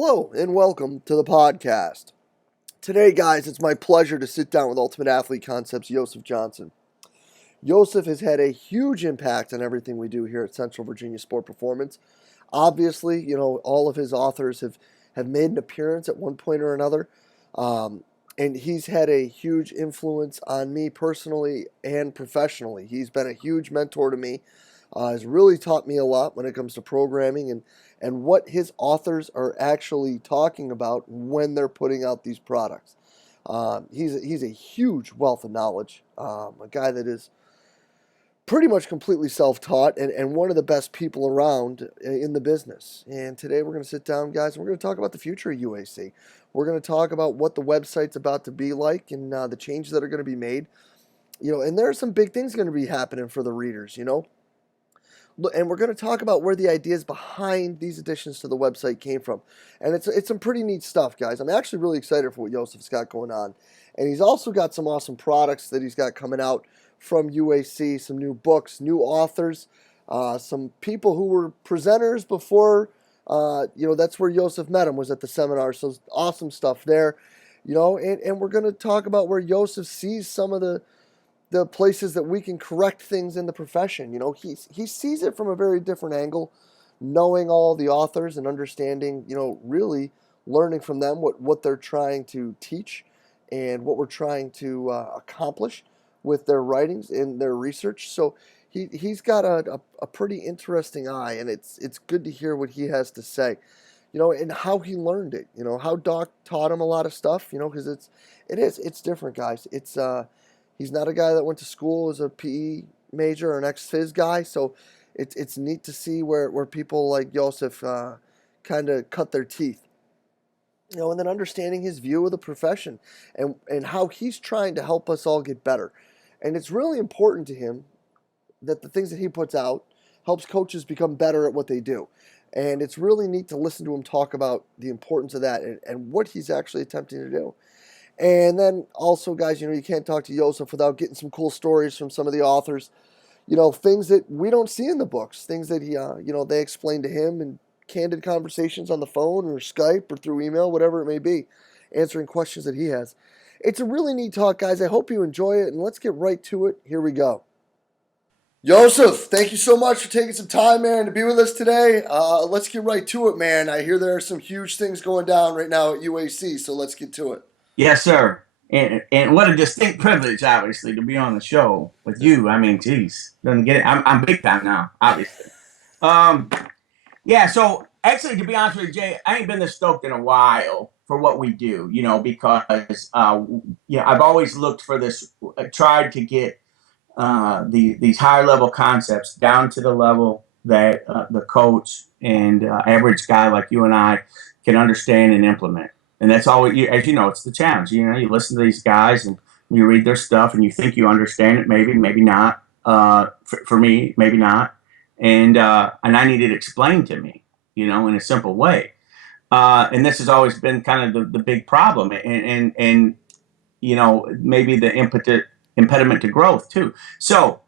Hello and welcome to the podcast. Today, guys, it's my pleasure to sit down with Ultimate Athlete Concepts' Yosef Johnson. Yosef has had a huge impact on everything we do here at Central Virginia Sport Performance. Obviously, all of his authors have made an appearance at one point or another. And he's had a huge influence on me personally and professionally. He's been a huge mentor to me. Has really taught me a lot when it comes to programming and what his authors are actually talking about when they're putting out these products. He's a huge wealth of knowledge, a guy that is pretty much completely self-taught and one of the best people around in the business. And today we're going to sit down, guys, and we're going to talk about the future of UAC. We're going to talk about what the website's about to be like and the changes that are going to be made. And there are some big things going to be happening for the readers, And we're going to talk about where the ideas behind these additions to the website came from. And it's some pretty neat stuff, guys. I'm actually really excited for what Yosef's got going on. And he's also got some awesome products that he's got coming out from UAC, some new books, new authors, some people who were presenters before, that's where Yosef met him, was at the seminar. So awesome stuff there, and we're going to talk about where Yosef sees some of the places that we can correct things in the profession. He sees it from a very different angle, knowing all the authors and understanding, really learning from them what they're trying to teach and what we're trying to accomplish with their writings and their research. So he's got a pretty interesting eye, and it's good to hear what he has to say, and how he learned it, how Doc taught him a lot of stuff, because it's different, guys. He's not a guy that went to school as a PE major or an ex-phys guy, so it's neat to see where people like Yosef kind of cut their teeth. And then understanding his view of the profession and how he's trying to help us all get better. And it's really important to him that the things that he puts out helps coaches become better at what they do. And it's really neat to listen to him talk about the importance of that and what he's actually attempting to do. And then also, guys, you can't talk to Yosef without getting some cool stories from some of the authors. Things that we don't see in the books, things that he, they explain to him in candid conversations on the phone or Skype or through email, whatever it may be, answering questions that he has. It's a really neat talk, guys. I hope you enjoy it, and let's get right to it. Here we go. Yosef, thank you so much for taking some time, man, to be with us today. Let's get right to it, man. I hear there are some huge things going down right now at UAC, so let's get to it. Yes, sir. And what a distinct privilege, obviously, to be on the show with you. I mean, geez, doesn't get it. I'm big time now, obviously. Um, yeah. So actually, to be honest with you, Jay, I ain't been this stoked in a while for what we do. Because I've always looked for this, tried to get these higher level concepts down to the level that the coach and average guy like you and I can understand and implement. And that's all, as you know, it's the challenge. You listen to these guys and you read their stuff and you think you understand it, maybe not. For me, maybe not. And I need it explained to me, in a simple way. And this has always been kind of the big problem, and maybe the impediment to growth too. So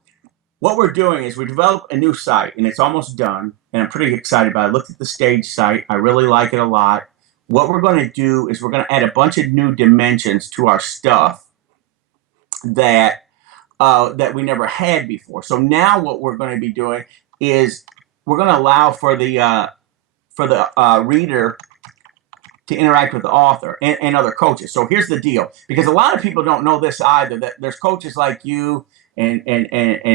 what we're doing is we developed a new site, and it's almost done, and I'm pretty excited about it. I looked at the stage site. I really like it a lot. What we're going to do is we're going to add a bunch of new dimensions to our stuff that we never had before. So now what we're going to be doing is we're going to allow for the reader to interact with the author and other coaches. So here's the deal, because a lot of people don't know this either, that there's coaches like you and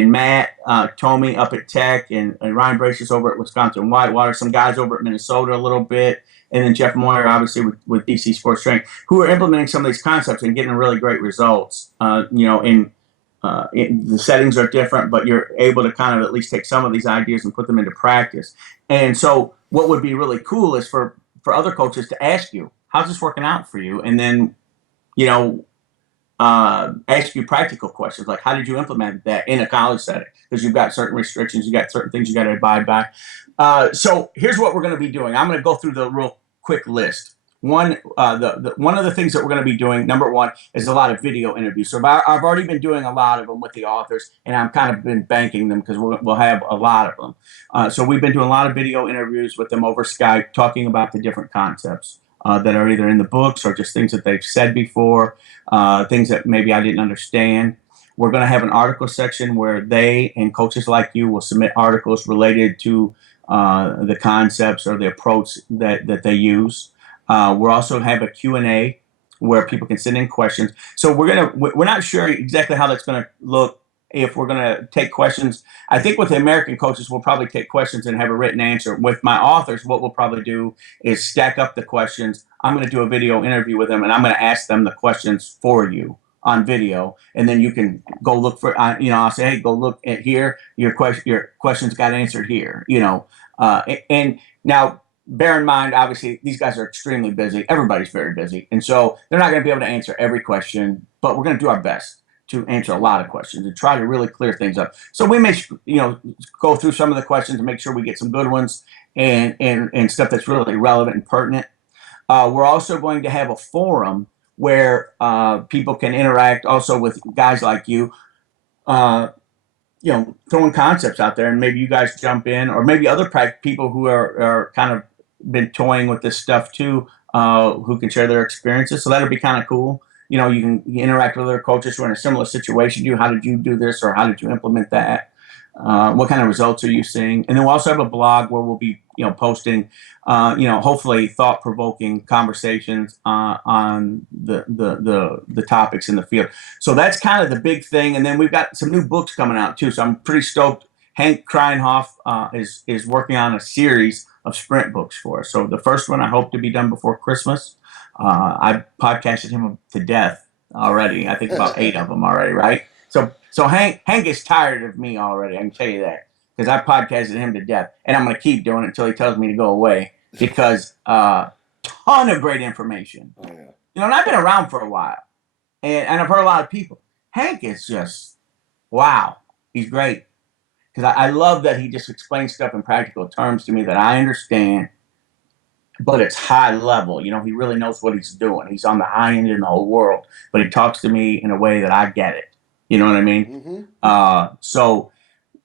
Matt Tomey up at Tech and Ryan Bracious over at Wisconsin Whitewater, some guys over at Minnesota a little bit, and then Jeff Moyer, obviously, with DC Sports Training, who are implementing some of these concepts and getting really great results. The settings are different, but you're able to kind of at least take some of these ideas and put them into practice. And so what would be really cool is for other coaches to ask you, how's this working out for you? And then, ask you practical questions like, how did you implement that in a college setting? Because you've got certain restrictions, you've got certain things you got to abide by. So here's what we're going to be doing. I'm going to go through the real quick list. one one of the things that we're going to be doing, number one, is a lot of video interviews. So I've already been doing a lot of them with the authors, and I've kind of been banking them because we'll have a lot of them. So we've been doing a lot of video interviews with them over Skype, talking about the different concepts that are either in the books or just things that they've said before, things that maybe I didn't understand. We're going to have an article section where they and coaches like you will submit articles related to the concepts or the approach that they use. We'll also have a Q&A where people can send in questions. So we're not sure exactly how that's going to look, if we're going to take questions. I think with the American coaches, we'll probably take questions and have a written answer. With my authors, what we'll probably do is stack up the questions. I'm going to do a video interview with them, and I'm going to ask them the questions for you on video, and then you can go look for, I'll say, hey, go look at here. Your questions got answered here, and now, bear in mind, obviously, these guys are extremely busy. Everybody's very busy. And so they're not going to be able to answer every question, but we're going to do our best to answer a lot of questions and try to really clear things up. So we may, go through some of the questions and make sure we get some good ones and stuff that's really relevant and pertinent. We're also going to have a forum where people can interact also with guys like you, throwing concepts out there, and maybe you guys jump in, or maybe other people who are kind of been toying with this stuff too, who can share their experiences. So that'll be kind of cool. You can interact with other coaches who are in a similar situation to you. How did you do this, or how did you implement that? What kind of results are you seeing? And then we'll also have a blog where we'll be, posting, hopefully thought-provoking conversations on the topics in the field. So that's kind of the big thing. And then we've got some new books coming out too. So I'm pretty stoked. Hank Kreinhoff is working on a series of sprint books for us. So the first one I hope to be done before Christmas. I podcasted him to death already. I think about 8 of them already, right? So Hank is tired of me already. I can tell you that, because I podcasted him to death, and I'm going to keep doing it until he tells me to go away, because ton of great information. Oh, yeah. And I've been around for a while, and I've heard a lot of people. Hank is just, wow, he's great, because I love that he just explains stuff in practical terms to me that I understand, but it's high level. He really knows what he's doing. He's on the high end in the whole world, but he talks to me in a way that I get it. You know what I mean? Mm-hmm. So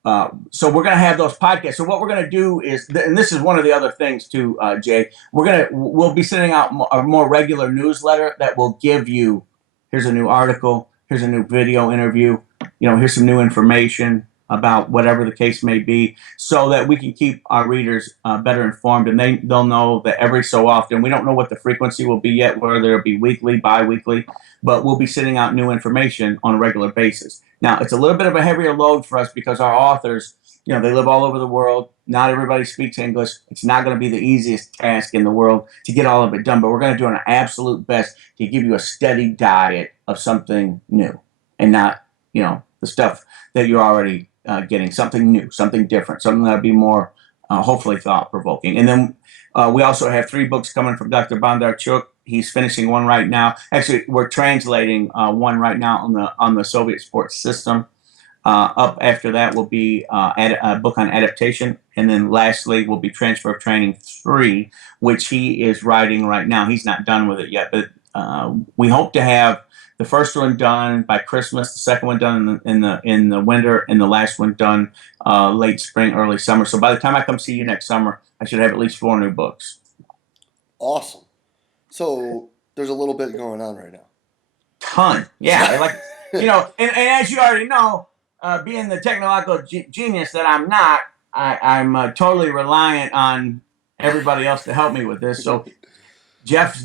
we're going to have those podcasts. So what we're going to do is, and this is one of the other things too, Jay, we'll be sending out a more regular newsletter that will give you, here's a new article, here's a new video interview, here's some new information about whatever the case may be, so that we can keep our readers better informed, and they'll know that every so often, we don't know what the frequency will be yet, whether it'll be weekly, bi-weekly, but we'll be sending out new information on a regular basis. Now, it's a little bit of a heavier load for us because our authors, they live all over the world. Not everybody speaks English. It's not going to be the easiest task in the world to get all of it done, but we're going to do our absolute best to give you a steady diet of something new, and not, the stuff that you're already getting. Something new, something different, something that'll be more hopefully thought-provoking. And then we also have 3 books coming from Dr. Bondarchuk. He's finishing one right now. Actually, we're translating one right now on the Soviet sports system. Up after that will be a book on adaptation. And then lastly will be Transfer of Training 3, which he is writing right now. He's not done with it yet, but we hope to have the first one done by Christmas, the second one done in the winter, and the last one done late spring, early summer. So by the time I come see you next summer, I should have at least 4 new books. Awesome. So there's a little bit going on right now. Ton. Yeah. And as you already know, being the technological genius that I'm not, I'm totally reliant on everybody else to help me with this. So Jeff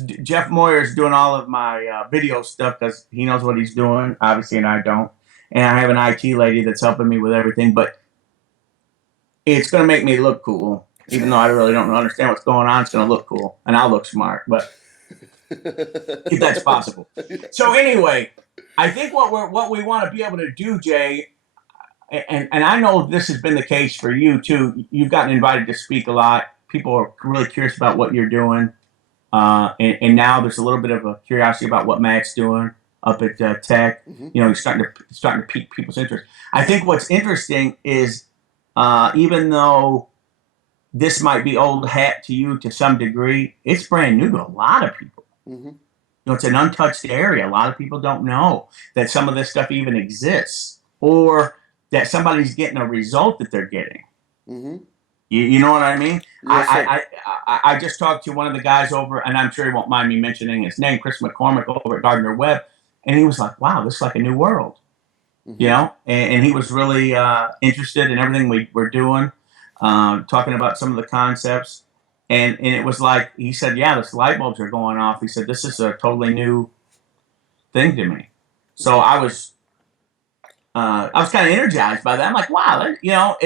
Moyer's doing all of my video stuff because he knows what he's doing, obviously, and I don't. And I have an IT lady that's helping me with everything. But it's going to make me look cool. Even though I really don't understand what's going on, it's going to look cool. And I'll look smart. But if that's possible. So anyway, I think what we want to be able to do, Jay, and I know this has been the case for you too. You've gotten invited to speak a lot. People are really curious about what you're doing. And now there's a little bit of a curiosity about what Matt's doing up at Tech. Mm-hmm. He's starting to pique people's interest. I think what's interesting is even though this might be old hat to you to some degree. It's brand new to a lot of people. Mm-hmm. You know, it's an untouched area. A lot of people don't know that some of this stuff even exists, or that somebody's getting a result that they're getting. Mm-hmm. You know what I mean? Yes, sir. I just talked to one of the guys over, and I'm sure he won't mind me mentioning his name, Chris McCormick over at Gardner Webb, and he was like, "Wow, this is like a new world," you Mm-hmm. know, and he was really interested in everything we were doing, talking about some of the concepts, and it was like he said, "Yeah, this light bulbs are going off." He said, "This is a totally new thing to me," so I was kind of energized by that. I'm like, wow, you know,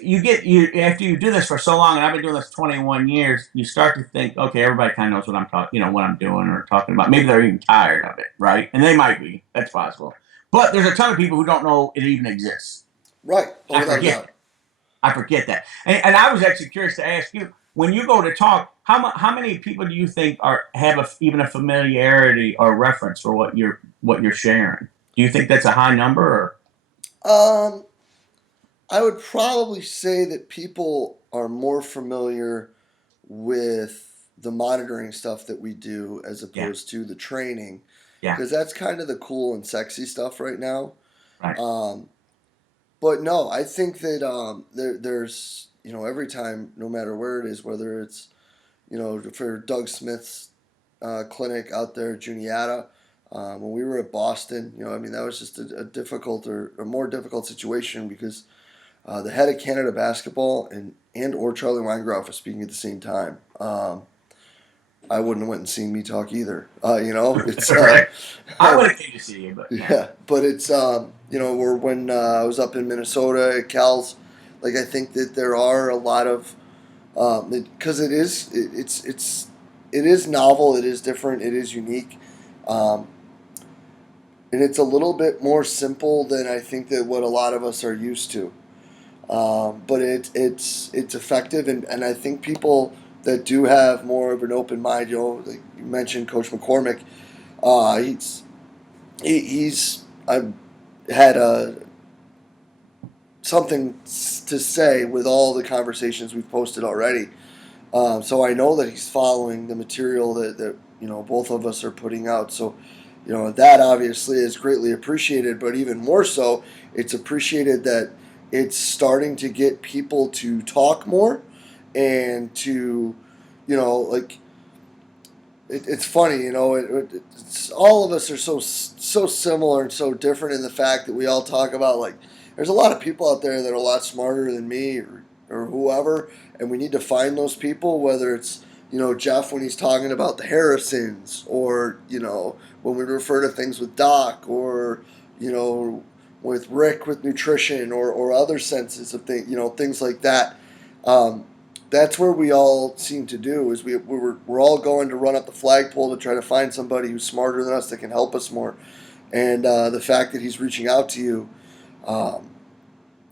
you after you do this for so long, and I've been doing this 21 years, you start to think, okay, everybody kind of knows what I'm talking, you know, what I'm doing or talking about. Maybe they're even tired of it, right? And they might be. That's possible. But there's a ton of people who don't know it even exists. Right. Oh, I without a forget. doubt. I forget that. And I was actually curious to ask you, when you go to talk, how many people do you think have even a familiarity or reference for what you're sharing? Do you think that's a high number? Or? Um, I would probably say that people are more familiar with the monitoring stuff that we do as Yeah, opposed to the training, yeah, because that's kind of the cool and sexy stuff right now. right. Um, but no, I think that there's every time, no matter where it is, whether it's for Doug Smith's clinic out there at Juniata. When we were at Boston, I mean, that was just a difficult or a more difficult situation because the head of Canada basketball and Charlie Weingroff was speaking at the same time. I wouldn't have went and seen me talk either. It's Right. I would have came to see you, but yeah. yeah, but it's we're when I was up in Minnesota at Cal's, like I think that there are a lot of because it is novel, it is different, it is unique, um, and it's a little bit more simple than I think that what a lot of us are used to. But it's effective, and I think people that do have more of an open mind, like you mentioned, Coach McCormick, uh, he's he's I've had something to say with all the conversations we've posted already. So I know that he's following the material that both of us are putting out. So that obviously is greatly appreciated, but even more so, it's appreciated that it's starting to get people to talk more and to like it's funny, it's all of us are so similar and so different in the fact that we all talk about, like, there's a lot of people out there that are a lot smarter than me or whoever, and we need to find those people, whether it's Jeff when he's talking about the Harrisons, or when we refer to things with Doc, or with Rick with nutrition, or other senses of things, things like that. Um, that's where we all seem to do is we're all going to run up the flagpole to try to find somebody who's smarter than us that can help us more. And the fact that he's reaching out to you um,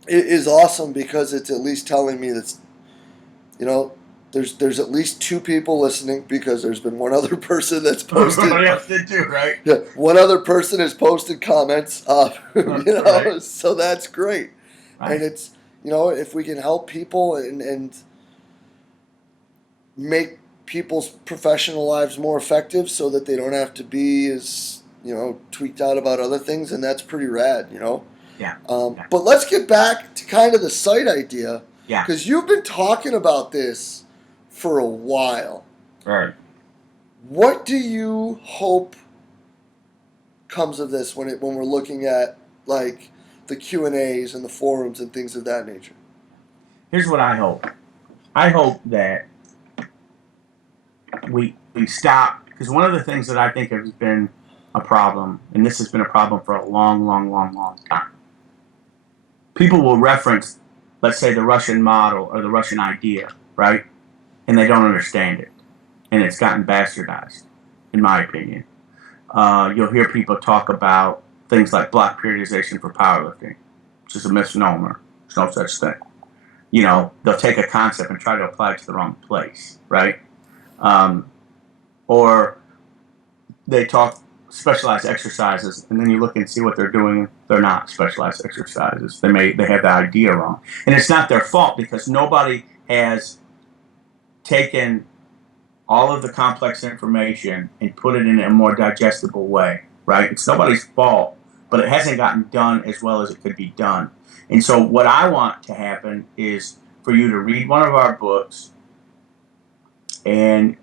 is awesome, because it's at least telling me that you know there's at least two people listening, because there's been one other person that's posted. Everybody else did too, right? Yeah, one other person has posted comments. Right. So that's great. And Right. it's if we can help people and make people's professional lives more effective so that they don't have to be as tweaked out about other things, and that's pretty rad. Yeah. Yeah. But let's get back to kind of the site idea, Yeah. because you've been talking about this for a while. Right. What do you hope comes of this when we're looking at, like, the Q&As and the forums and things of that nature? Here's what I hope. I hope that we stop, because one of the things that I think has been a problem, and this has been a problem for a long, long, long, long time. People will reference, let's say, the Russian model or the Russian idea, right? And they don't understand it, and it's gotten bastardized, in my opinion. You'll hear people talk about things like block periodization for powerlifting, which is a misnomer. There's no such thing. They'll take a concept and try to apply it to the wrong place, right? Um, or they talk specialized exercises, and then you look and see what they're doing. They're not specialized exercises. They have the idea wrong, and it's not their fault, because nobody has taken all of the complex information and put it in a more digestible way, right? It's nobody's fault, but it hasn't gotten done as well as it could be done. And so what I want to happen is for you to read one of our books and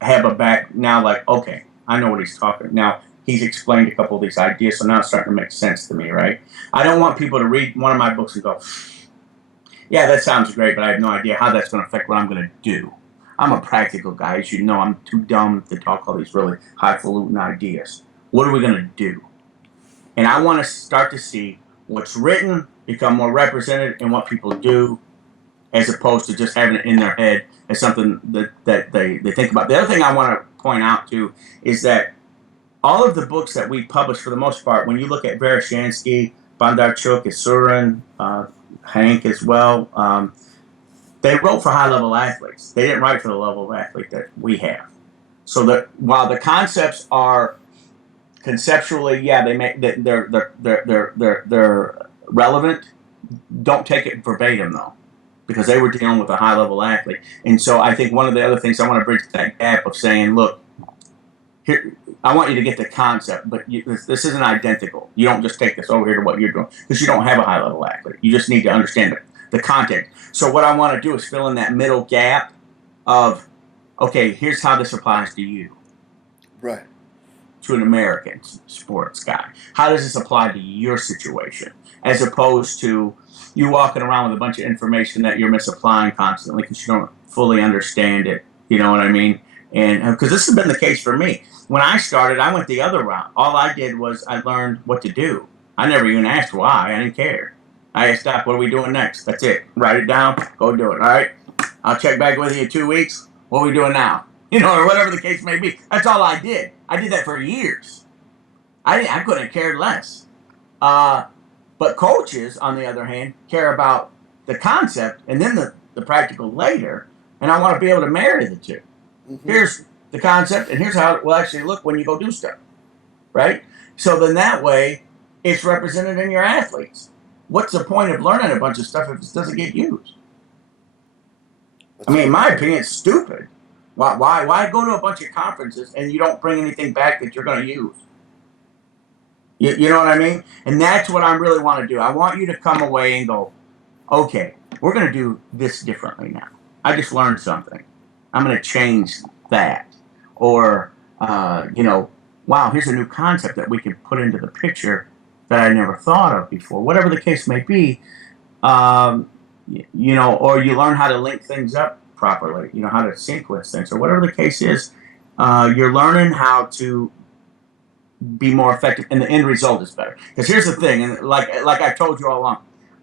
have a back now like, okay, I know what he's talking. Now he's explained a couple of these ideas, so now it's starting to make sense to me, right? I don't want people to read one of my books and go, yeah, that sounds great, but I have no idea how that's going to affect what I'm going to do. I'm a practical guy. As you know, I'm too dumb to talk all these really highfalutin ideas. What are we going to do? And I want to start to see what's written become more represented in what people do, as opposed to just having it in their head as something that they think about. The other thing I want to point out, too, is that all of the books that we publish, for the most part, when you look at Veroshansky, Bondarchuk, Isurin, Hank as well, they wrote for high-level athletes. They didn't write for the level of athlete that we have. So that while the concepts are conceptually, yeah, they're relevant. Don't take it verbatim though, because they were dealing with a high-level athlete. And so I think one of the other things I want to bridge that gap of saying, look, here, I want you to get the concept, but this isn't identical. You don't just take this over here to what you're doing, because you don't have a high-level athlete. You just need to understand the content. So what I want to do is fill in that middle gap of, okay, here's how this applies to you. Right. To an American sports guy. How does this apply to your situation? As opposed to you walking around with a bunch of information that you're misapplying constantly because you don't fully understand it. You know what I mean? And because this has been the case for me. When I started, I went the other route. All I did was I learned what to do. I never even asked why. I didn't care. I asked, Doc, what are we doing next? That's it. Write it down. Go do it. All right? I'll check back with you in 2 weeks. What are we doing now? You know, or whatever the case may be. That's all I did. I did that for years. I couldn't have cared less. But coaches, on the other hand, care about the concept and then the practical later. And I want to be able to marry the two. Mm-hmm. Here's the concept, and here's how it will actually look when you go do stuff. Right? So then that way, it's represented in your athletes. What's the point of learning a bunch of stuff if it doesn't get used? I mean, in my opinion, it's stupid. Why go to a bunch of conferences and you don't bring anything back that you're going to use? You know what I mean? And that's what I really want to do. I want you to come away and go, okay, we're going to do this differently now. I just learned something. I'm going to change that. Or, wow, here's a new concept that we can put into the picture that I never thought of before. Whatever the case may be, or you learn how to link things up properly, how to sequence things, or whatever the case is. You're learning how to be more effective, and the end result is better. Because here's the thing, and like I told you all along,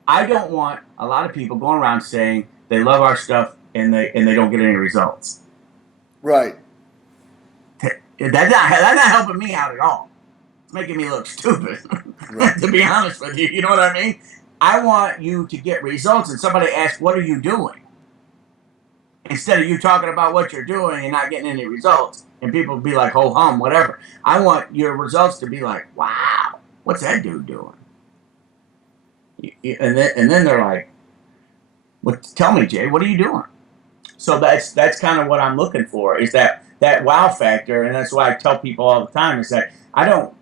I don't want a lot of people going around saying they love our stuff and they don't get any results. Right. That's not helping me out at all. It's making me look stupid, right. To be honest with you. You know what I mean? I want you to get results, and somebody asks, what are you doing? Instead of you talking about what you're doing and not getting any results, and people be like, ho hum, whatever. I want your results to be like, wow, what's that dude doing? And then they're like, well, tell me, Jay, what are you doing? So that's kind of what I'm looking for, is that wow factor, and that's why I tell people all the time is that I don't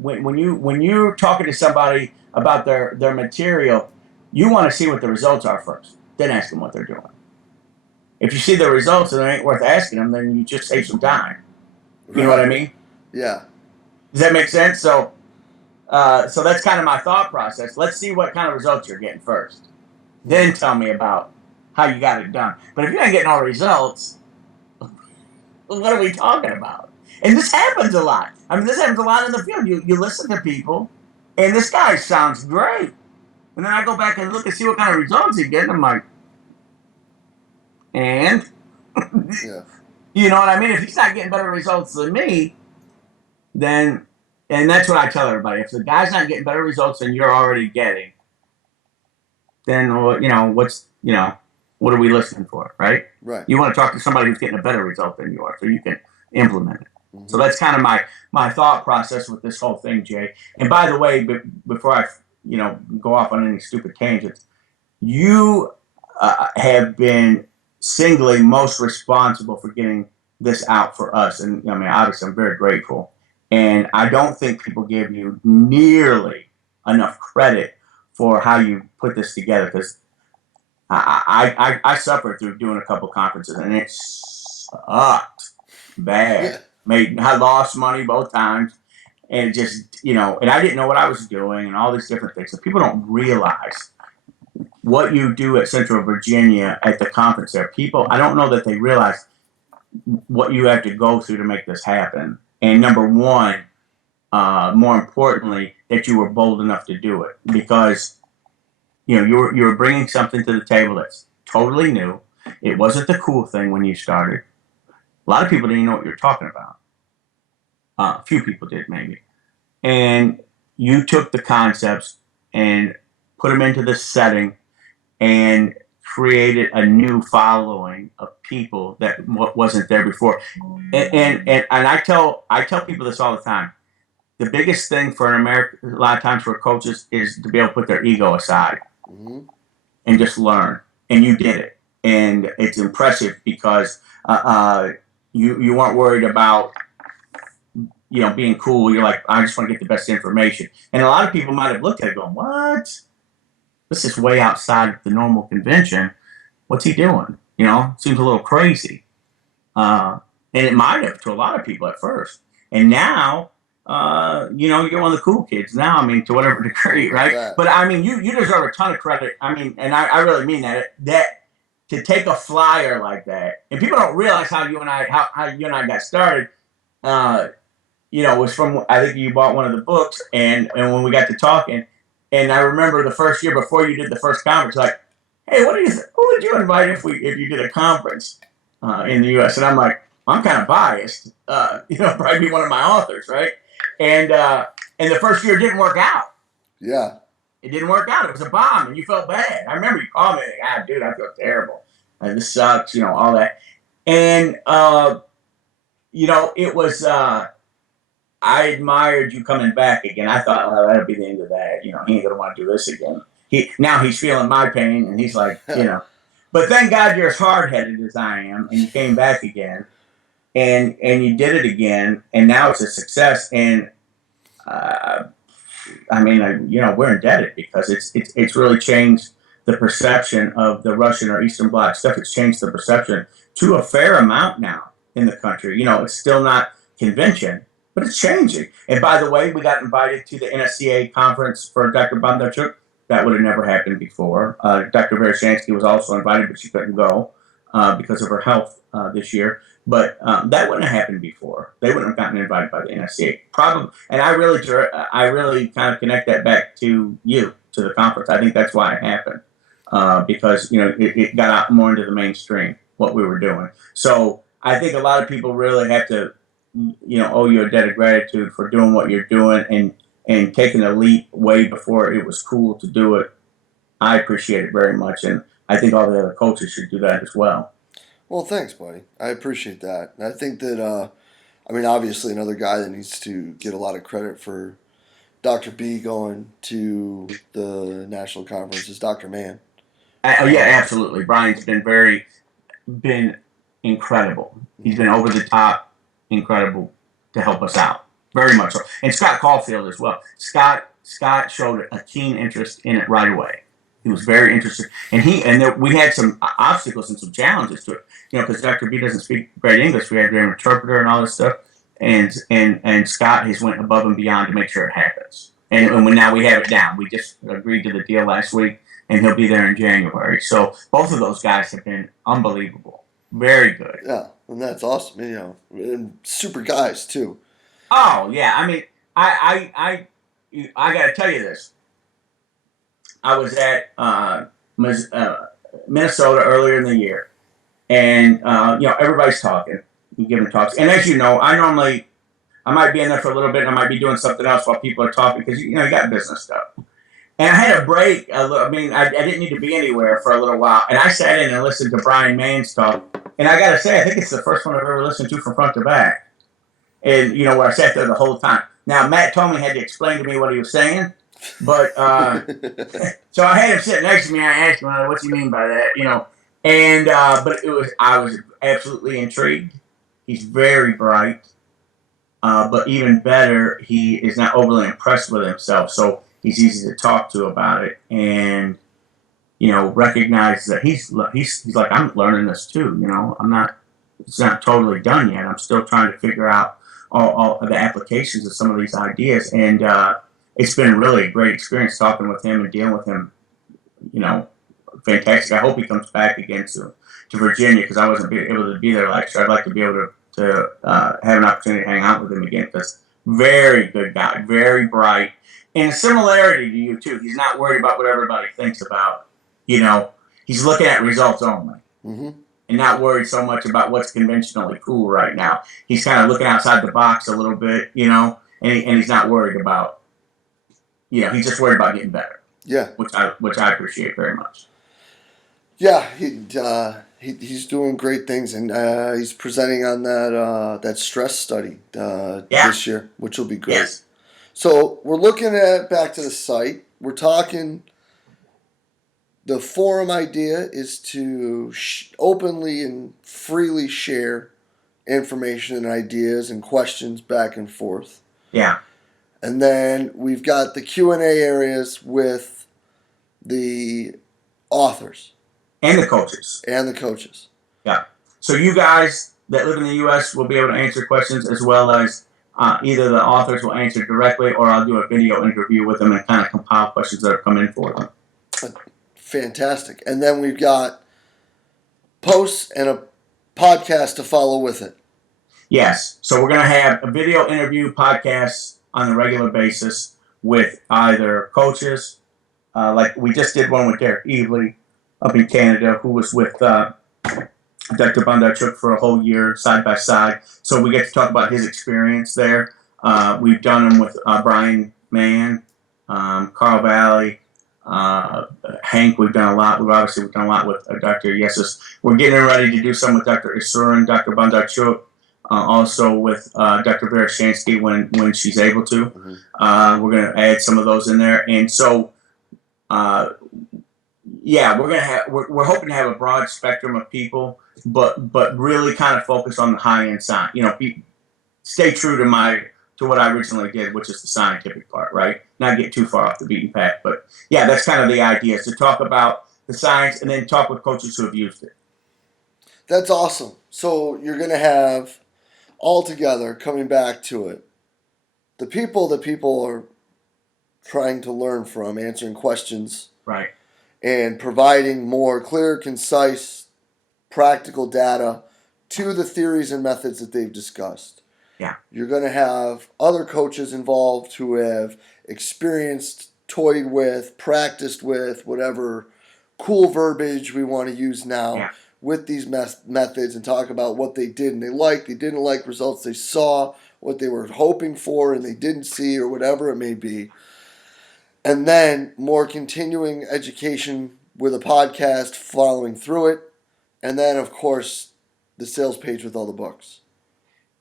when you're talking to somebody about their material, you want to see what the results are first, then ask them what they're doing. If you see the results and it ain't worth asking them, then you just save some time. You know what I mean? Yeah. Does that make sense? So that's kind of my thought process. Let's see what kind of results you're getting first. Then tell me about how you got it done. But if you ain't getting all the results, what are we talking about? And this happens a lot. I mean, this happens a lot in the field. You listen to people, and this guy sounds great. And then I go back and look and see what kind of results he's getting. I'm like, and? Yeah. You know what I mean? If he's not getting better results than me, then, and that's what I tell everybody. If the guy's not getting better results than you're already getting, then, what are we listening for, right? Right. You want to talk to somebody who's getting a better result than you are, so you can implement it. Mm-hmm. So that's kind of my thought process with this whole thing, Jay. And by the way, before I, go off on any stupid tangents, you have been singly most responsible for getting this out for us. And I mean, obviously, I'm very grateful. And I don't think people give you nearly enough credit for how you put this together, because I suffered through doing a couple conferences, and it sucked bad. I lost money both times, and just and I didn't know what I was doing, and all these different things. So people don't realize what you do at Central Virginia at the conference there. People, I don't know that they realize what you have to go through to make this happen. And number one, more importantly, that you were bold enough to do it, because you were bringing something to the table that's totally new. It wasn't the cool thing when you started. A lot of people didn't know what you were talking about. A few people did, maybe. And you took the concepts and put them into this setting and created a new following of people that wasn't there before. And I tell people this all the time. The biggest thing for an American, a lot of times for coaches, is to be able to put their ego aside and just learn. And you did it, and it's impressive because you weren't worried about being cool. You're like, I just want to get the best information. And a lot of people might have looked at it going, what? This is way outside the normal convention. What's he doing? Seems a little crazy. And it might have to a lot of people at first. And now, you're one of the cool kids now. I mean, to whatever degree, right? But I mean, you deserve a ton of credit. I mean, and I really mean that to take a flyer like that, and people don't realize how you and I got started. Was from, I think you bought one of the books, and when we got to talking, and I remember the first year before you did the first conference, like, hey, who would you invite if you did a conference in the U.S.? And I'm like, I'm kind of biased, probably be one of my authors, right? And the first year didn't work out. Yeah. It didn't work out. It was a bomb, and you felt bad. I remember you called me, like, dude, I feel terrible. This sucks, all that. And, it was, I admired you coming back again. I thought, oh, that'll be the end of that. He ain't going to want to do this again. Now he's feeling my pain, and he's like, But thank God you're as hard-headed as I am, and you came back again, and you did it again, and now it's a success. And we're indebted, because it's really changed the perception of the Russian or Eastern Bloc stuff. It's changed the perception to a fair amount now in the country. It's still not convention, but it's changing. And by the way, we got invited to the NSCA conference for Dr. Bondarchuk. That would have never happened before. Dr. Veroshansky was also invited, but she couldn't go because of her health this year. But that wouldn't have happened before. They wouldn't have gotten invited by the NSCA. Probably, and I really kind of connect that back to you, to the conference. I think that's why it happened, because it got out more into the mainstream what we were doing. So I think a lot of people really have to owe you a debt of gratitude for doing what you're doing and taking a leap way before it was cool to do it. I appreciate it very much, and I think all the other coaches should do that as well. Well, thanks, buddy. I appreciate that. And I think that, obviously another guy that needs to get a lot of credit for Dr. B going to the national conference is Dr. Mann. Yeah, absolutely. Brian's been incredible. He's been over the top, incredible to help us out. Very much so. And Scott Caulfield as well. Scott showed a keen interest in it right away. He was very interested, and we had some obstacles and some challenges to it. Because Dr. B doesn't speak great English, we had to get an interpreter and all this stuff. And Scott has went above and beyond to make sure it happens. And now we have it down. We just agreed to the deal last week, and he'll be there in January. So both of those guys have been unbelievable. Very good. Yeah, and that's awesome. And super guys too. Oh yeah, I mean, I got to tell you this. I was at Minnesota earlier in the year, and everybody's talking, giving talks. And as you know, I might be in there for a little bit, and I might be doing something else while people are talking, because you got business stuff. And I had a break. I didn't need to be anywhere for a little while, and I sat in and listened to Brian Mann's talk. And I got to say, I think it's the first one I've ever listened to from front to back. And where I sat there the whole time. Now, Matt told me he had to explain to me what he was saying, But so I had him sit next to me. I asked him, "What do you mean by that?" And but I was absolutely intrigued. He's very bright, but even better, he is not overly impressed with himself, so he's easy to talk to about it, and recognizes that he's like, I'm learning this too. I'm not. It's not totally done yet. I'm still trying to figure out all of the applications of some of these ideas, and it's been really a great experience talking with him and dealing with him. You know, Fantastic. I hope he comes back again to Virginia, because I wasn't able to be there last year. I'd like to be able to have an opportunity to hang out with him again, because very good guy, very bright, and a similarity to you too. He's not worried about what everybody thinks about. You know, he's looking at results only. Mm-hmm. And not worried so much about what's conventionally cool right now. He's kind of looking outside the box a little bit, and he's not worried about, he's just worried about getting better. Yeah. Which I appreciate very much. Yeah, he's doing great things, and he's presenting on that stress study this year, which will be great. Yes. So we're looking at back to the site. We're talking. The forum idea is to openly and freely share information and ideas and questions back and forth. Yeah. And then we've got the Q&A areas with the authors. And the coaches. Yeah. So you guys that live in the U.S. will be able to answer questions, as well as either the authors will answer directly, or I'll do a video interview with them and kind of compile questions that have come in for them. Fantastic. And then we've got posts and a podcast to follow with it. Yes. So we're going to have a video interview podcast on a regular basis with either coaches, like we just did one with Derek Evely up in Canada, who was with Dr. Bondarchuk for a whole year, side by side. So we get to talk about his experience there. We've done them with Brian Mann, Carl Valley, Hank. We've done a lot. We've done a lot with Dr. Yosef. We're getting ready to do some with Dr. Isurin, Dr. Bondarchuk, also with Dr. Veroshansky when she's able to. Mm-hmm. We're going to add some of those in there, and so we're hoping to have a broad spectrum of people, but really kind of focus on the high end side. Stay true to what I originally did, which is the scientific part, right? Not get too far off the beaten path, but yeah, that's kind of the idea, is to talk about the science and then talk with coaches who have used it. That's awesome. So you're going to have, all together, coming back to it, the people that people are trying to learn from, answering questions, right, and providing more clear, concise, practical data to the theories and methods that they've discussed. Yeah. You're going to have other coaches involved who have experienced, toyed with, practiced with, whatever cool verbiage we want to use now with these methods, and talk about what they did and they didn't like, results they saw, what they were hoping for and they didn't see, or whatever it may be. And then more continuing education with a podcast following through it. And then, of course, the sales page with all the books.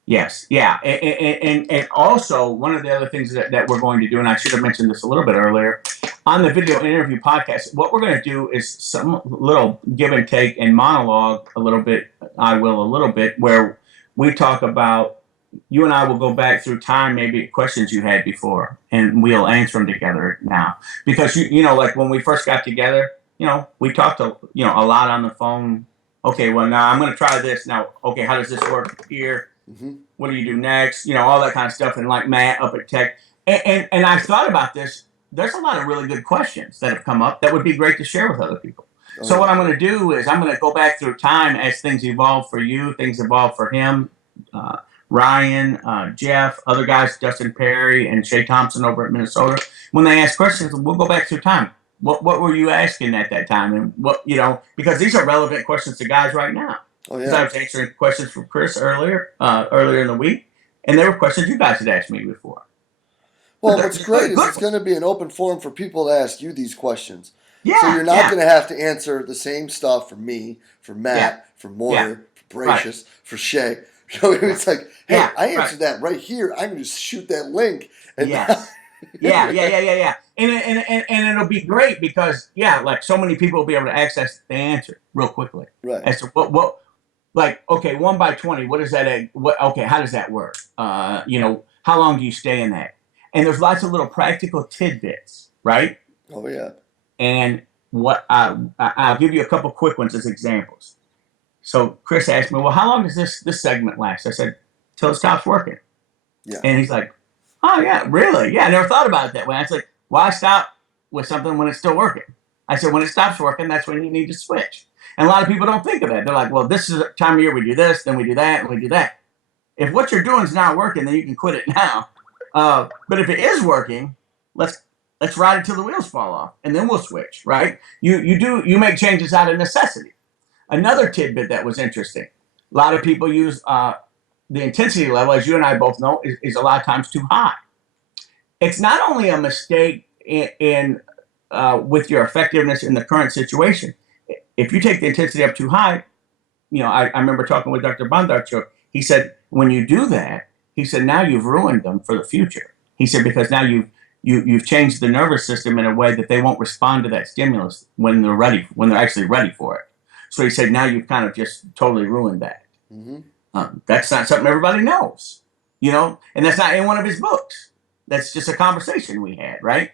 Yes, yeah. And also, one of the other things that we're going to do, and I should have mentioned this a little bit earlier, on the video interview podcast, what we're going to do is some little give and take and monologue a little bit, where we talk about, you and I will go back through time, maybe questions you had before, and we'll answer them together now. Because, like when we first got together, we talked a lot on the phone. Okay, well, now I'm going to try this. Now, okay, how does this work here? Mm-hmm. What do you do next? All that kind of stuff. And like Matt up at Tech. And I've thought about this. There's a lot of really good questions that have come up that would be great to share with other people. So what I'm going to do is I'm going to go back through time as things evolve for you, things evolve for him, Ryan, Jeff, other guys, Justin Perry and Shay Thompson over at Minnesota. When they ask questions, we'll go back through time. What were you asking at that time? And what, because these are relevant questions to guys right now. Oh, yeah. I was answering questions from Chris earlier in the week, and they were questions you guys had asked me before. Well, what's great is it's going to be an open forum for people to ask you these questions. Yeah, so you're not going to have to answer the same stuff for me, for Matt, for Moyer, for Bracious, for Shay. It's like, hey, I answered that right here. I can just shoot that link. And Yeah. And it'll be great because like so many people will be able to access the answer real quickly. Right. As to what like okay, 1 by 20. What is that? What okay? How does that work? How long do you stay in that? And there's lots of little practical tidbits, right? Oh yeah. And what I'll give you a couple quick ones as examples. So Chris asked me, well, how long does this segment last? I said, till it stops working. Yeah. And he's like, oh yeah, really? Yeah, I never thought about it that way. I said, why stop with something when it's still working? I said, when it stops working, that's when you need to switch. And a lot of people don't think of that. They're like, well, this is the time of year we do this, then we do that, and we do that. If what you're doing is not working, then you can quit it now. But if it is working, let's ride it till the wheels fall off, and then we'll switch. Right? You make changes out of necessity. Another tidbit that was interesting. A lot of people use the intensity level, as you and I both know, is a lot of times too high. It's not only a mistake in with your effectiveness in the current situation. If you take the intensity up too high, I remember talking with Dr. Bondarchuk. He said, when you do that, he said, now you've ruined them for the future. He said, because now you've changed the nervous system in a way that they won't respond to that stimulus when they're actually ready for it. So he said, now you've kind of just totally ruined that. Mm-hmm. That's not something everybody knows, and that's not in one of his books. That's just a conversation we had, right?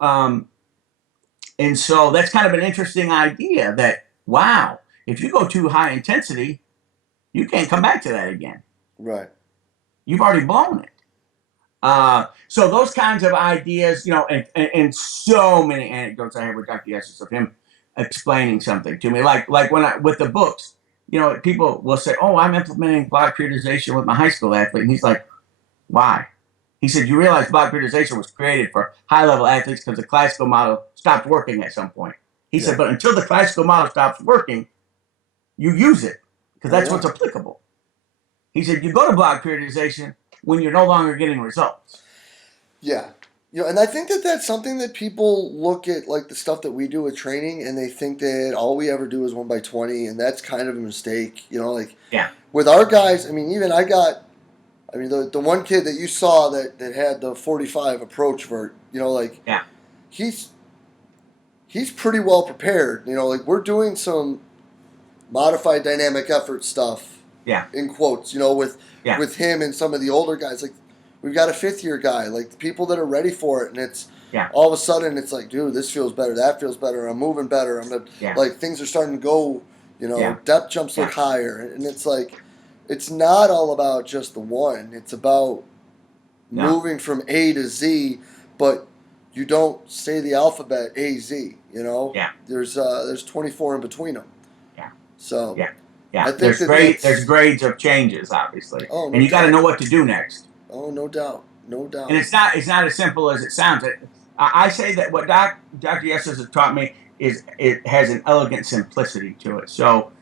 And so that's kind of an interesting idea that, wow, if you go too high intensity, you can't come back to that again. Right. You've already blown it. So those kinds of ideas, and so many anecdotes I have with Dr. Yosef of him explaining something to me, like when with the books, people will say, "Oh, I'm implementing block periodization with my high school athlete," and he's like, "Why?" He said, "You realize block periodization was created for high-level athletes because the classical model stopped working at some point." He said, "But until the classical model stops working, you use it because that's what's applicable." He said, "You go to block periodization when you're no longer getting results." Yeah. And I think that that's something that people look at, like the stuff that we do with training, and they think that all we ever do is 1 by 20, and that's kind of a mistake. Yeah. With our guys, even the one kid that you saw that had the 45 approach vert, Yeah. he's pretty well prepared. We're doing some modified dynamic effort stuff. Yeah. In quotes, with him and some of the older guys. Like, we've got a 5th-year guy, like the people that are ready for it, and it's all of a sudden it's like, dude, this feels better, that feels better, I'm moving better, like things are starting to go, depth jumps look higher, and it's like, it's not all about just the one. It's about moving from A to Z, but you don't say the alphabet A-Z, Yeah. There's 24 in between them. Yeah. So yeah. I think there's grades of changes, obviously. Oh, no and you got to doubt. know what to do next. Oh, no doubt. No doubt. And it's not as simple as it sounds. I say that what Dr. Yosef has taught me is it has an elegant simplicity to it. So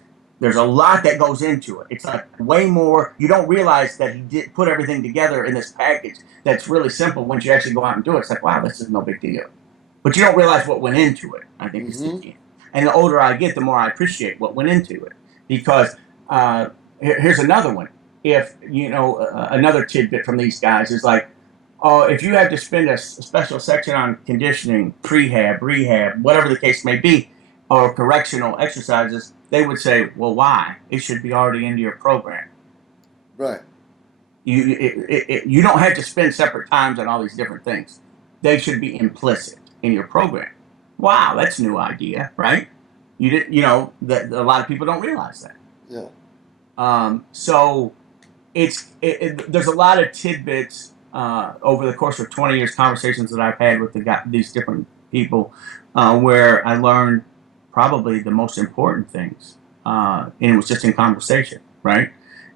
there's a lot that goes into it. It's like way more. You don't realize that he did put everything together in this package that's really simple once you actually go out and do it. It's like, wow, this is no big deal. But you don't realize what went into it, I think is the key. And the older I get, the more I appreciate what went into it. Because here's another one. If, another tidbit from these guys is like, if you have to spend a special section on conditioning, prehab, rehab, whatever the case may be, or correctional exercises, they would say, well, why? It should be already into your program. Right. You don't have to spend separate times on all these different things. They should be implicit in your program. Wow, that's a new idea, right? That a lot of people don't realize that. Yeah. So there's a lot of tidbits over the course of 20 years conversations that I've had with these different people where I learned probably the most important things, and it was just in conversation, right?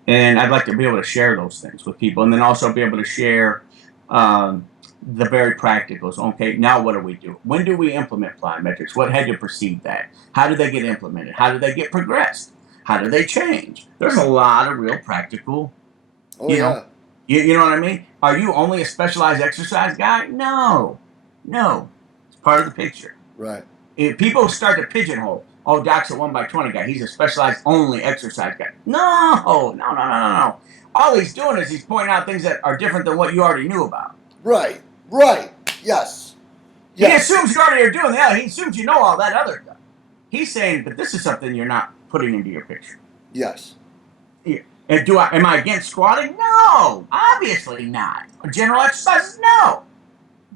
And I'd like to be able to share those things with people, and then also be able to share the very practicals. Okay, now what do we do? When do we implement plyometrics? What had to precede that? How do they get implemented? How do they get progressed? How do they change? There's a lot of real practical, you know what I mean? Are you only a specialized exercise guy? No. It's part of the picture. Right. If people start to pigeonhole, oh, Doc's a 1 by 20 guy. He's a specialized only exercise guy. No. All he's doing is he's pointing out things that are different than what you already knew about. Right. Yes. He Yes. assumes you already are doing that. He assumes you know all that other stuff. He's saying, but this is something you're not putting into your picture. Yes. Yeah. And am I against squatting? No, obviously not. General exercises? No.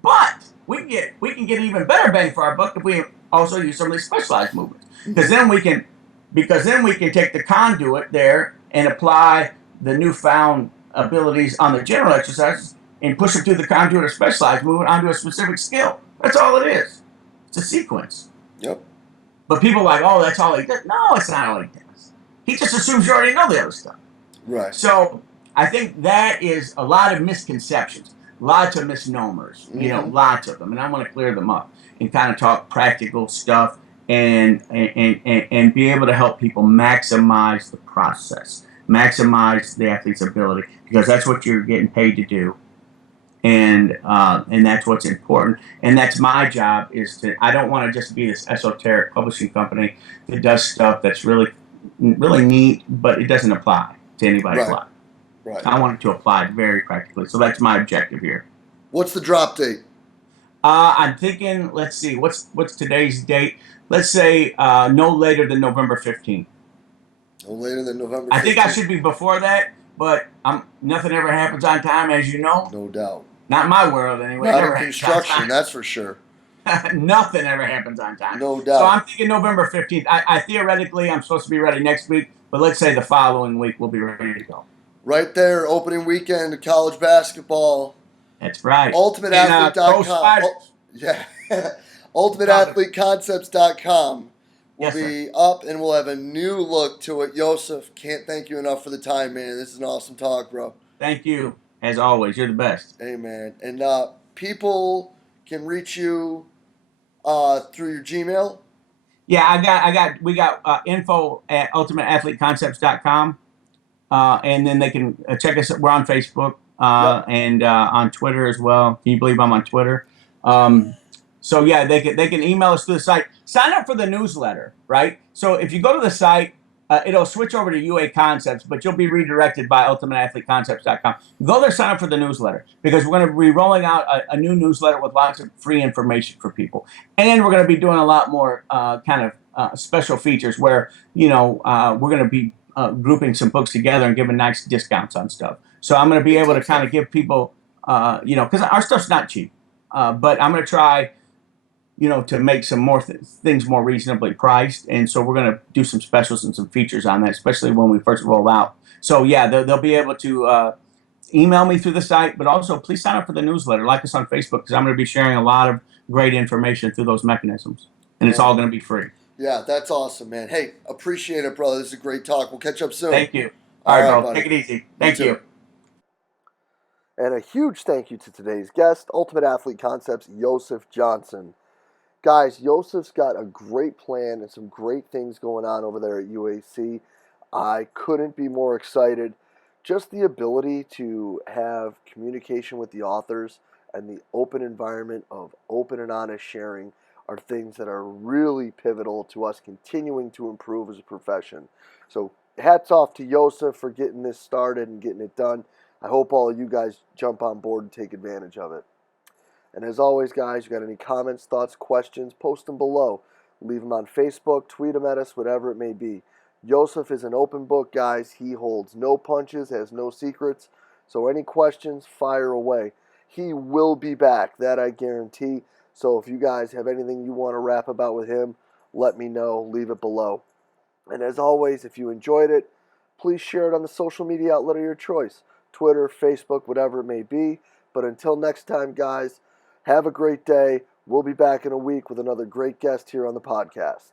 But we can get even better bang for our buck if we also use some of these specialized movements. Because then we can take the conduit there and apply the newfound abilities on the general exercises and push it through the conduit or specialized movement onto a specific skill. That's all it is. It's a sequence. Yep. But people are like, oh, that's all he does. No, it's not all he does. He just assumes you already know the other stuff. Right. So I think that is a lot of misconceptions, lots of misnomers, lots of them. And I want to clear them up and kind of talk practical stuff and be able to help people maximize the process, maximize the athlete's ability, because that's what you're getting paid to do. And that's what's important. And that's my job I don't want to just be this esoteric publishing company that does stuff that's really, really neat, but it doesn't apply to anybody's life. Right. I want it to apply very practically. So that's my objective here. What's the drop date? I'm thinking, let's see, what's today's date? Let's say no later than November 15th. No later than November 15th. I think I should be before that, but nothing ever happens on time, as you know. No doubt. Not in my world, anyway. Not in construction, that's for sure. Nothing ever happens on time. No doubt. So I'm thinking November 15th. I theoretically, I'm supposed to be ready next week, but let's say the following week we'll be ready to go. Right there, opening weekend of college basketball. That's right. UltimateAthlete.com. Yeah. UltimateAthleteConcepts.com will be up, and we'll have a new look to it. Yosef, can't thank you enough for the time, man. This is an awesome talk, bro. Thank you. As always, you're the best. Hey, man. And people can reach you through your Gmail. Yeah, we got info at ultimateathleteconcepts.com. And then they can check us. We're on Facebook and on Twitter as well. Can you believe I'm on Twitter? So yeah, they can email us through the site. Sign up for the newsletter, right? So if you go to the site, it'll switch over to UA Concepts, but you'll be redirected by ultimateathleteconcepts.com. Go there, sign up for the newsletter, because we're going to be rolling out a new newsletter with lots of free information for people, and we're going to be doing a lot more special features where we're going to be grouping some books together and giving nice discounts on stuff. So I'm going to be able to kind of give people, because our stuff's not cheap, but I'm going to try, to make some more things more reasonably priced. And so we're going to do some specials and some features on that, especially when we first roll out. So yeah, they'll be able to email me through the site, but also please sign up for the newsletter, like us on Facebook, because I'm going to be sharing a lot of great information through those mechanisms, and it's all going to be free. Yeah, that's awesome, man. Hey, appreciate it, brother. This is a great talk. We'll catch up soon. Thank you. All right, bro. Take it easy. Thank you. And a huge thank you to today's guest, Ultimate Athlete Concepts, Yosef Johnson. Guys, Yosef's got a great plan and some great things going on over there at UAC. I couldn't be more excited. Just the ability to have communication with the authors and the open environment of open and honest sharing are things that are really pivotal to us continuing to improve as a profession. So hats off to Yosef for getting this started and getting it done. I hope all of you guys jump on board and take advantage of it. And as always, guys, you got any comments, thoughts, questions, post them below. Leave them on Facebook, tweet them at us, whatever it may be. Yosef is an open book, guys. He holds no punches, has no secrets. So any questions, fire away. He will be back, that I guarantee. So if you guys have anything you want to rap about with him, let me know. Leave it below. And as always, if you enjoyed it, please share it on the social media outlet of your choice. Twitter, Facebook, whatever it may be. But until next time, guys, have a great day. We'll be back in a week with another great guest here on the podcast.